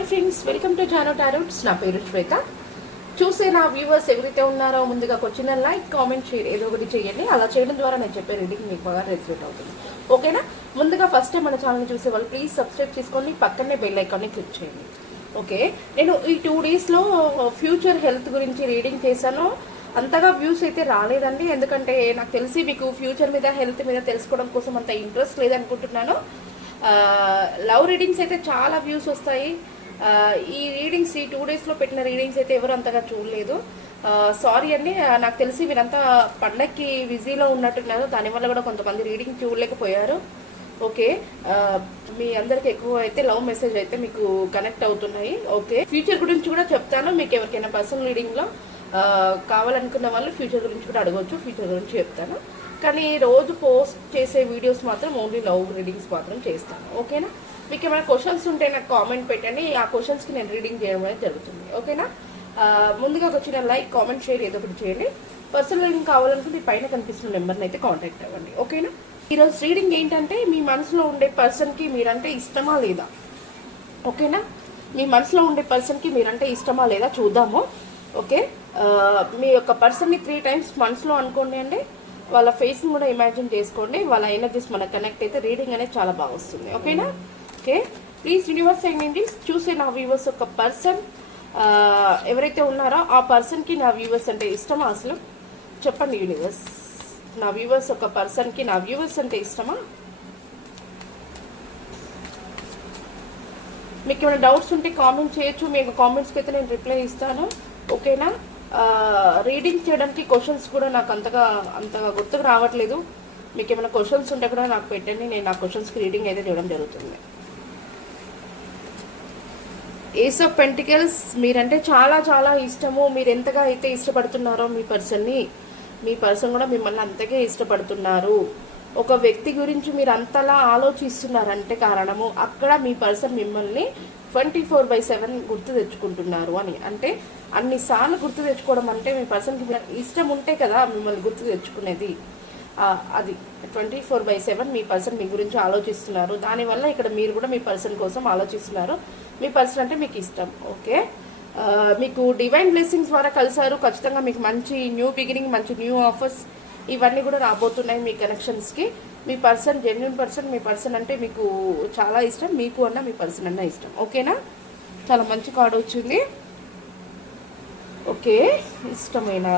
Hi friends, welcome to Jaano tarots. నా పేరు శ్వేత. చూసే నా వ్యూవర్స్ ఎవరైతే ఉన్నారో ముందుగా వచ్చిన లైక్, కామెంట్, షేర్ ఏదో ఒకటి చేయండి. అలా చేయడం ద్వారా నేను చెప్పే రీడింగ్ మీకు బాగా రెస్పెక్ట్ అవుతుంది. ఓకేనా? ముందుగా ఫస్ట్ టైం మన ఛానల్ని చూసే వాళ్ళు ప్లీజ్ సబ్స్క్రైబ్ చేసుకోండి, పక్కనే బెల్ ఐకాన్ని క్లిక్ చేయండి. ఓకే, నేను ఈ 2 డేస్లో ఫ్యూచర్ హెల్త్ గురించి రీడింగ్ చేశాను. అంతగా వ్యూస్ అయితే రాలేదండి, ఎందుకంటే నాకు తెలిసి మీకు ఫ్యూచర్ మీద హెల్త్ మీద తెలుసుకోవడం కోసం అంత ఇంట్రెస్ట్ లేదనుకుంటున్నాను. లవ్ రీడింగ్స్ అయితే చాలా వ్యూస్ వస్తాయి. ఈ రీడింగ్స్ ఈ 2 డేస్లో పెట్టిన రీడింగ్స్ అయితే ఎవరు అంతగా చూడలేదు. సారీ అండి, నాకు తెలిసి మీరంతా పండగకి బిజీలో ఉన్నట్టున్నారు, దానివల్ల కూడా కొంతమంది రీడింగ్ చూడలేకపోయారు. ఓకే, మీ అందరికి ఎక్కువ అయితే లవ్ మెసేజ్ అయితే మీకు కనెక్ట్ అవుతున్నాయి. ఓకే, ఫ్యూచర్ గురించి కూడా చెప్తాను. మీకు ఎవరికైనా పర్సనల్ రీడింగ్లో కావాలనుకున్న వాళ్ళు ఫ్యూచర్ గురించి కూడా అడగవచ్చు, ఫ్యూచర్ గురించి చెప్తాను. కానీ రోజు పోస్ట్ చేసే వీడియోస్ మాత్రం ఓన్లీ లవ్ రీడింగ్స్ మాత్రం చేస్తాను. ఓకేనా? మీకు ఏమైనా క్వశ్చన్స్ ఉంటే నాకు కామెంట్ పెట్టండి, ఆ క్వశ్చన్స్కి నేను రీడింగ్ చేయడం అనేది జరుగుతుంది. ఓకేనా? ముందుగా వచ్చిన లైక్, కామెంట్, షేర్ ఏదో ఒకటి చేయండి. పర్సనల్ రీడింగ్ కావాలనుకుంటే పైన కనిపిస్తున్న నెంబర్ని అయితే కాంటాక్ట్ అవ్వండి. ఓకేనా? ఈరోజు రీడింగ్ ఏంటంటే మీ మనసులో ఉండే పర్సన్కి మీరంటే ఇష్టమా లేదా. ఓకేనా? మీ మనసులో ఉండే పర్సన్కి మీరంటే ఇష్టమా లేదా చూద్దాము. ఓకే, మీ యొక్క పర్సన్ని 3 times మనసులో అనుకోండి అండి. వాళ్ళ ఫేస్ని కూడా ఇమాజిన్ చేసుకోండి. వాళ్ళ ఎనర్జీస్ మనకు కనెక్ట్ అయితే రీడింగ్ అనేది చాలా బాగా వస్తుంది. ఓకేనా? ఓకే, ప్లీజ్ యూనివర్స్ ఏంటి చూసే నా వ్యూవర్స్ ఒక పర్సన్ ఎవరైతే ఉన్నారో ఆ పర్సన్కి నా వ్యూవర్స్ అంటే ఇష్టమా అసలు చెప్పండి యూనివర్స్. నా వ్యూవర్స్ ఒక పర్సన్కి నా వ్యూవర్స్ అంటే ఇష్టమా? మీకు ఏమైనా డౌట్స్ ఉంటే కామెంట్ చేయొచ్చు, మీకు కామెంట్స్కి అయితే నేను రిప్లై ఇస్తాను. ఓకేనా? రీడింగ్ చేయడానికి క్వశ్చన్స్ కూడా నాకు అంతగా గుర్తుకు రావట్లేదు. మీకు ఏమైనా క్వశ్చన్స్ ఉంటే కూడా నాకు పెట్టండి, నేను ఆ క్వశ్చన్స్కి రీడింగ్ అయితే చేయడం జరుగుతుంది. ఏస్ ఆఫ్ పెంటికల్స్, మీరంటే చాలా చాలా ఇష్టము. మీరు ఎంతగా అయితే ఇష్టపడుతున్నారో మీ పర్సన్ కూడా మిమ్మల్ని అంతగా ఇష్టపడుతున్నారు. ఒక వ్యక్తి గురించి మీరు అంతలా ఆలోచిస్తున్నారంటే కారణము అక్కడ మీ పర్సన్ మిమ్మల్ని 24/7 గుర్తు తెచ్చుకుంటున్నారు అని. అంటే అన్నిసార్లు గుర్తు తెచ్చుకోవడం అంటే మీ పర్సన్కి ఇష్టం ఉంటే కదా మిమ్మల్ని గుర్తు తెచ్చుకునేది. అది 24/7 మీ పర్సన్ మీ గురించి ఆలోచిస్తున్నారు. దానివల్ల ఇక్కడ మీరు కూడా మీ పర్సన్ కోసం ఆలోచిస్తున్నారు. మీ పర్సన్ అంటే మీకు ఇష్టం. ఓకే, మీకు డివైన్ బ్లెస్సింగ్స్ ద్వారా కలిసారు. ఖచ్చితంగా మీకు మంచి న్యూ బిగినింగ్, మంచి న్యూ ఆఫర్స్ ఇవన్నీ కూడా రాబోతున్నాయి మీ కనెక్షన్స్కి. మీ పర్సన్ జెన్యున్ పర్సన్, మీ పర్సన్ అంటే మీకు చాలా ఇష్టం, మీకు అన్న మీ పర్సన్ అన్న ఇష్టం. ఓకేనా? చాలా మంచి కార్డు వచ్చింది. ఓకే, ఇష్టమైన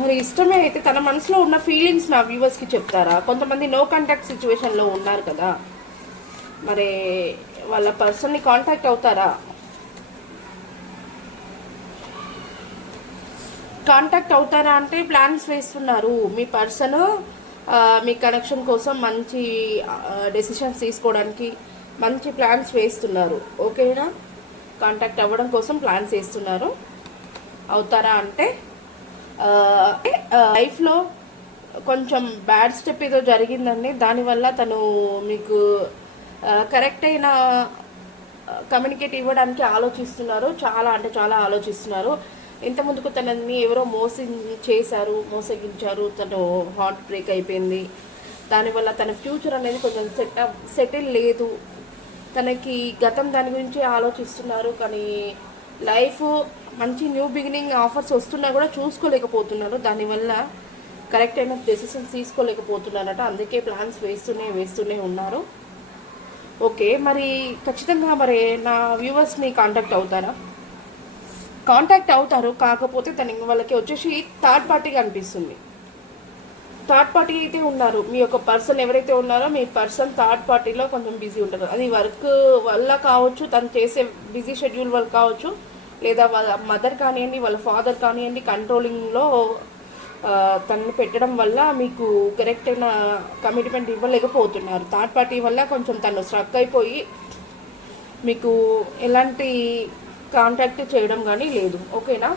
మరి ఇష్టమే అయితే తన మనసులో ఉన్న ఫీలింగ్స్ నా వ్యూవర్స్కి చెప్తారా? కొంతమంది నో కాంటాక్ట్ సిచ్యువేషన్లో ఉన్నారు కదా, మరి వాళ్ళ పర్సన్ని కాంటాక్ట్ అవుతారా? కాంటాక్ట్ అవుతారా అంటే ప్లాన్స్ వేస్తున్నారు. మీ పర్సన్ మీ కనెక్షన్ కోసం మంచి డెసిషన్స్ తీసుకోవడానికి మంచి ప్లాన్స్ వేస్తున్నారు. ఓకేనా? కాంటాక్ట్ అవ్వడం కోసం ప్లాన్స్ వేస్తున్నారు. అవుతారా అంటే లైఫ్లో కొంచెం బ్యాడ్ స్టెప్ ఏదో జరిగిందండి, దానివల్ల తను మీకు కరెక్ట్ అయిన కమ్యూనికేట్ ఇవ్వడానికి ఆలోచిస్తున్నారు. చాలా అంటే చాలా ఆలోచిస్తున్నారు. ఇంతకుముందుకు తనని ఎవరో మోసగించారు, తను హార్ట్ బ్రేక్ అయిపోయింది. దానివల్ల తన ఫ్యూచర్ అనేది కొంచెం సెటిల్ లేదు. తనకి గతం దాని గురించి ఆలోచిస్తున్నారు, కానీ లైఫ్ మంచి న్యూ బిగినింగ్ ఆఫర్స్ వస్తున్నా కూడా చూసుకోలేకపోతున్నారు. దానివల్ల కరెక్ట్ అయిన డెసిషన్స్ తీసుకోలేకపోతున్నారట. అందుకే ప్లాన్స్ వేస్తూనే ఉన్నారు. ఓకే, మరి ఖచ్చితంగా మరి నా వ్యూవర్స్ని కాంటాక్ట్ అవుతారా? కాంటాక్ట్ అవుతారు. కాకపోతే వాళ్ళకి వచ్చేసి థర్డ్ పార్టీగా అనిపిస్తుంది. థర్డ్ పార్టీ అయితే ఉన్నారు. మీ యొక్క పర్సన్ ఎవరైతే ఉన్నారో మీ పర్సన్ థర్డ్ పార్టీలో కొంచెం బిజీ ఉంటారు. అది వర్క్ వల్ల కావచ్చు, తను చేసే బిజీ షెడ్యూల్ వల్ల కావచ్చు, లేదా వాళ్ళ మదర్ కానివ్వండి, వాళ్ళ ఫాదర్ కానివ్వండి, కంట్రోలింగ్లో తనని పెట్టడం వల్ల మీకు కరెక్ట్ అయిన కమిట్మెంట్ ఇవ్వలేకపోతున్నారు. థర్డ్ పార్టీ వల్ల కొంచెం తను స్ట్రక్ అయిపోయి మీకు ఎలాంటి కాంటాక్ట్ చేయడం కానీ లేదు. ఓకేనా?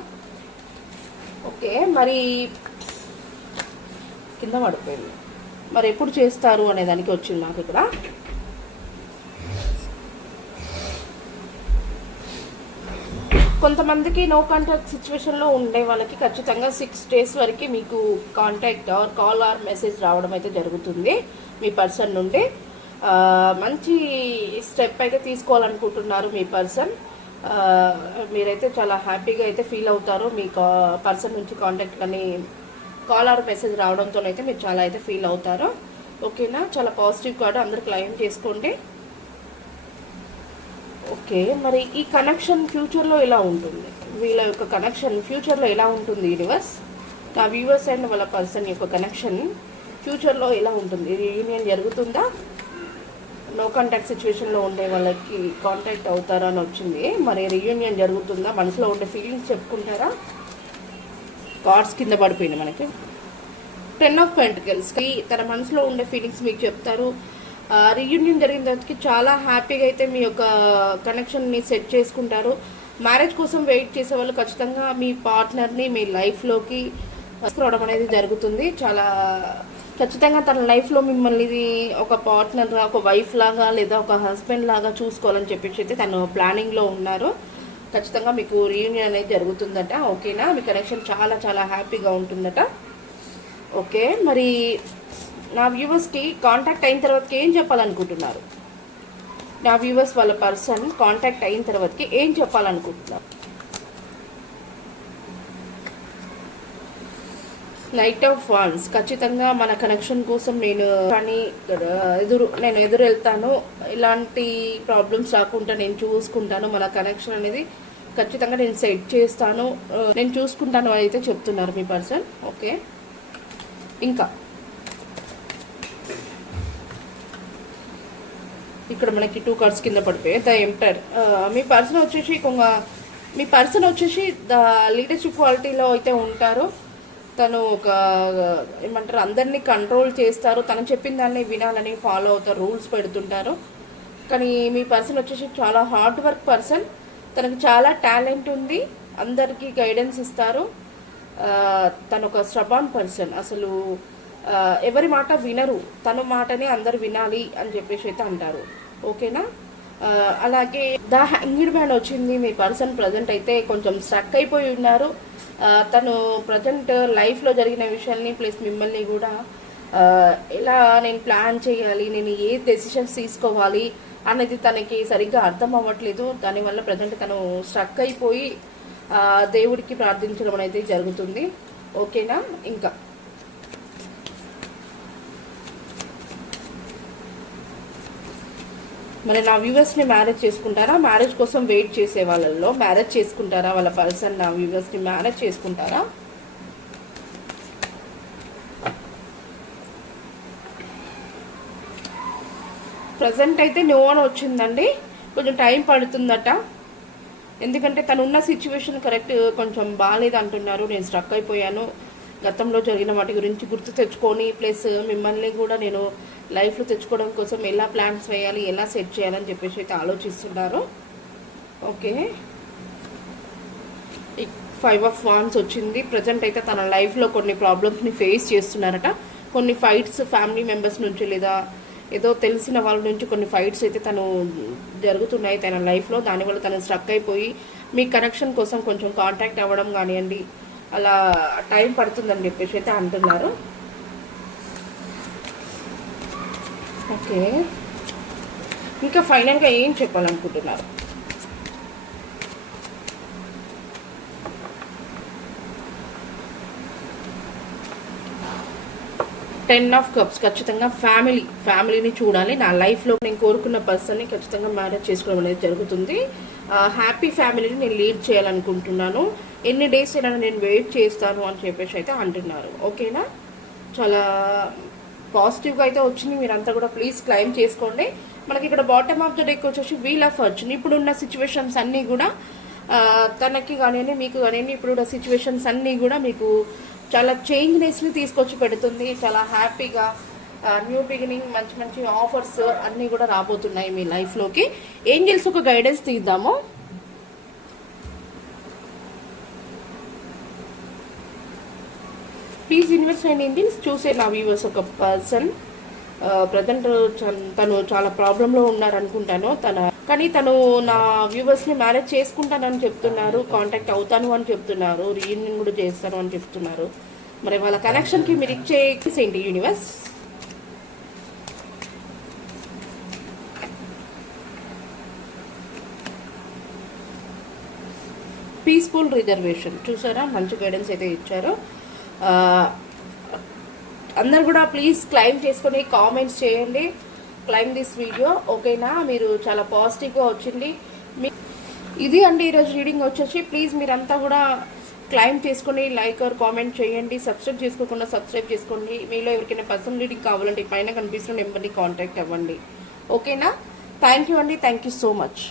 ఓకే, మరి కింద పడిపోయింది. మరి ఎప్పుడు చేస్తారు అనే దానికి వచ్చింది నాకు ఇక్కడ. కొంతమందికి నో కాంటాక్ట్ సిచ్యువేషన్లో ఉండే వాళ్ళకి ఖచ్చితంగా 6 days వరకు మీకు contact or call or message రావడం అయితే జరుగుతుంది మీ పర్సన్ నుండి. మంచి స్టెప్ అయితే తీసుకోవాలనుకుంటున్నారు మీ పర్సన్. మీరైతే చాలా హ్యాపీగా అయితే ఫీల్ అవుతారు. మీ పర్సన్ నుంచి కాంటాక్ట్ కానీ కాల్ ఆర్ మెసేజ్ రావడంతో అయితే మీరు చాలా అయితే ఫీల్ అవుతారు. ఓకేనా, చాలా పాజిటివ్ కార్డు, అందరు క్లెయిమ్ చేసుకోండి. ఓకే, మరి ఈ కనెక్షన్ ఫ్యూచర్లో ఎలా ఉంటుంది? వీళ్ళ యొక్క కనెక్షన్ ఫ్యూచర్లో ఎలా ఉంటుంది యూనివర్స్? నా వ్యూవర్స్ అండ్ వాళ్ళ పర్సన్ యొక్క కనెక్షన్ ఫ్యూచర్లో ఎలా ఉంటుంది? రీయూనియన్ జరుగుతుందా? నో కాంటాక్ట్ సిచ్యువేషన్లో ఉండే వాళ్ళకి కాంటాక్ట్ అవుతారా అని వచ్చింది. మరి రీయూనియన్ జరుగుతుందా? మనసులో ఉండే ఫీలింగ్స్ చెప్పుకుంటారా? కార్డ్స్ కింద పడిపోయినాయి మనకి. 10 ఆఫ్ పెంటికల్స్ తన మనసులో ఉండే ఫీలింగ్స్ మీకు చెప్తారు. రీయూనియన్ జరిగిన తర్వాతకి చాలా హ్యాపీగా అయితే మీ యొక్క కనెక్షన్ని సెట్ చేసుకుంటారు. మ్యారేజ్ కోసం వెయిట్ చేసే వాళ్ళు ఖచ్చితంగా మీ పార్ట్నర్ని మీ లైఫ్లోకి తీసుకురావడం అనేది జరుగుతుంది. చాలా ఖచ్చితంగా తన లైఫ్లో మిమ్మల్ని ఒక పార్ట్నర్, ఒక వైఫ్ లాగా లేదా ఒక హస్బెండ్ లాగా చూసుకోవాలని చెప్పేసి అయితే తను ప్లానింగ్లో ఉన్నారు. ఖచ్చితంగా మీకు రీయూనియన్ అనేది జరుగుతుందట. ఓకేనా, మీ కనెక్షన్ చాలా చాలా హ్యాపీగా ఉంటుందట. ఓకే, మరి నా వ్యూవర్స్కి కాంటాక్ట్ అయిన తర్వాతకి ఏం చెప్పాలనుకుంటున్నారు? నా వ్యూవర్స్ వాళ్ళ పర్సన్ కాంటాక్ట్ అయిన తర్వాతకి ఏం చెప్పాలనుకుంటున్నారు? Knight of wands. ఖచ్చితంగా మన కనెక్షన్ కోసం నేను ఎదురు వెళ్తాను. ఇలాంటి ప్రాబ్లమ్స్ రాకుండా నేను చూసుకుంటాను. మన కనెక్షన్ అనేది ఖచ్చితంగా నేను సెట్ చేస్తాను, నేను చూసుకుంటాను అయితే చెప్తున్నారు మీ పర్సన్. ఓకే, ఇంకా ఇక్కడ మనకి 2 కార్డ్స్ కింద పడిపోయాయి. The emperor. మీ పర్సన్ వచ్చేసి ద లీడర్షిప్ క్వాలిటీలో అయితే ఉంటారు. తను ఒక ఏమంటారు, అందరినీ కంట్రోల్ చేస్తారు. తను చెప్పిన దాన్ని వినాలని ఫాలో అవుతారు, రూల్స్ పెడుతుంటారు. కానీ మీ పర్సన్ వచ్చేసి చాలా హార్డ్ వర్క్ పర్సన్. తనకు చాలా టాలెంట్ ఉంది, అందరికీ గైడెన్స్ ఇస్తారు. తను ఒక స్ట్రబాన్ పర్సన్. అసలు ఎవరి మాట వినరు, తన మాటని అందరు వినాలి అని చెప్పేసి అయితే అంటారు. ఓకేనా, అలాగే ద హ్యాంగ్డ్ మ్యాన్ వచ్చింది. మీ పర్సన్ ప్రజెంట్ అయితే కొంచెం స్ట్రక్ అయిపోయి ఉన్నారు. తను ప్రజెంట్ లైఫ్లో జరిగిన విషయాల్ని ప్లస్ మిమ్మల్ని కూడా ఎలా నేను ప్లాన్ చేయాలి, నేను ఏ డెసిషన్స్ తీసుకోవాలి అనేది తనకి సరిగ్గా అర్థం అవ్వట్లేదు. దానివల్ల ప్రజెంట్ తను స్ట్రక్ అయిపోయి దేవుడికి ప్రార్థించడం అనేది జరుగుతుంది. ఓకేనా, ఇంకా మరి నా వ్యూవర్స్ని మ్యారేజ్ చేసుకుంటారా? మ్యారేజ్ కోసం వెయిట్ చేసే వాళ్ళల్లో మ్యారేజ్ చేసుకుంటారా? వాళ్ళ పర్సన్ నా వ్యూవర్స్ని మ్యారేజ్ చేసుకుంటారా? ప్రజెంట్ అయితే నో అని వచ్చిందండి. కొంచెం టైం పడుతుందట. ఎందుకంటే తను ఉన్న సిచ్యువేషన్ కరెక్ట్ కొంచెం బాగాలేదు అంటున్నారు. నేను స్ట్రక్ అయిపోయాను, గతంలో జరిగిన వాటి గురించి గుర్తు తెచ్చుకొని ప్లస్ మిమ్మల్ని కూడా నేను లైఫ్లో తెచ్చుకోవడం కోసం ఎలా ప్లాన్స్ వేయాలి, ఎలా సెట్ చేయాలని చెప్పేసి అయితే ఆలోచిస్తున్నారు. ఓకే, 5 ఆఫ్ వాన్స్ వచ్చింది. ప్రజెంట్ అయితే తన లైఫ్లో కొన్ని ప్రాబ్లమ్స్ని ఫేస్ చేస్తున్నారట. కొన్ని ఫైట్స్ ఫ్యామిలీ మెంబర్స్ నుంచి లేదా ఏదో తెలిసిన వాళ్ళ నుంచి కొన్ని ఫైట్స్ అయితే తను జరుగుతున్నాయి తన లైఫ్లో. దానివల్ల తను స్ట్రక్ అయిపోయి మీ కనెక్షన్ కోసం కొంచెం కాంటాక్ట్ అవ్వడం కానివ్వండి, అలా టైం పడుతుందని చెప్పేసి అయితే అంటున్నారు. ఓకే, ఇంకా ఫైనల్గా ఏం చెప్పాలనుకుంటున్నారు? Ten of cups. ఖచ్చితంగా ఫ్యామిలీని చూడాలి. నా లైఫ్లో నేను కోరుకున్న పర్సన్ని ఖచ్చితంగా మ్యారేజ్ చేసుకోవడం అనేది జరుగుతుంది. హ్యాపీ ఫ్యామిలీని నేను లీడ్ చేయాలనుకుంటున్నాను. ఎన్ని డేస్ అయినా నేను వెయిట్ చేస్తాను అని చెప్పేసి అయితే అంటున్నారు. ఓకేనా, చాలా పాజిటివ్గా అయితే వచ్చింది. మీరంతా కూడా ప్లీజ్ క్లైమ్ చేసుకోండి. మనకి ఇక్కడ బాటమ్ ఆఫ్ ద డెక్ వచ్చేసి వీల్ ఆఫ్ ఫార్చ్యూన్. ఇప్పుడున్న సిచ్యువేషన్స్ అన్నీ కూడా తనకి కానివ్వండి మీకు కానివ్వండి, ఇప్పుడున్న సిచ్యువేషన్స్ అన్నీ కూడా మీకు చాలా చేంజ్నెస్ని తీసుకొచ్చి పెడుతుంది. చాలా హ్యాపీగా న్యూ బిగినింగ్, మంచి మంచి ఆఫర్స్ అన్నీ కూడా రాబోతున్నాయి మీ లైఫ్లోకి. ఏంజెల్స్ ఒక గైడెన్స్ తీద్దాము. ప్లీజ్ ఇన్వెస్ట్ అండ్ ఏంజెల్స్ చూసే నా వ్యూవర్స్ ఒక పర్సన్ ప్రజెంట్ తను చాలా ప్రాబ్లంలో ఉన్నారనుకుంటాను. కానీ తను నా వ్యూవర్స్ని మ్యారేజ్ చేసుకుంటానని చెప్తున్నారు, కాంటాక్ట్ అవుతాను అని చెప్తున్నారు, రీయూనియన్ కూడా చేస్తాను అని చెప్తున్నారు. మరి వాళ్ళ కనెక్షన్కి మీరు ఇచ్చే ఏంటి యూనివర్స్? Peaceful reservation. చూసారా, మంచి గైడెన్స్ అయితే ఇచ్చారు. అందరు కూడా ప్లీజ్ క్లైమ్ చేసుకొని కామెంట్స్ చేయండి, క్లైమ్ దిస్ వీడియో. ఓకేనా, మీరు చాలా పాజిటివ్గా వచ్చింది. ఇది అండి ఈరోజు రీడింగ్ వచ్చేసి. ప్లీజ్ మీరంతా కూడా క్లైమ్ చేసుకుని లైక్ ఆర్ కామెంట్ చేయండి. సబ్స్క్రైబ్ చేసుకోకుండా సబ్స్క్రైబ్ చేసుకోండి. మీలో ఎవరికైనా పర్సనల్ రీడింగ్ కావాలంటే పైన కనిపిస్తున్న నెంబర్ని కాంటాక్ట్ అవ్వండి. ఓకేనా, థ్యాంక్ యూ అండి, థ్యాంక్ యూ సో మచ్.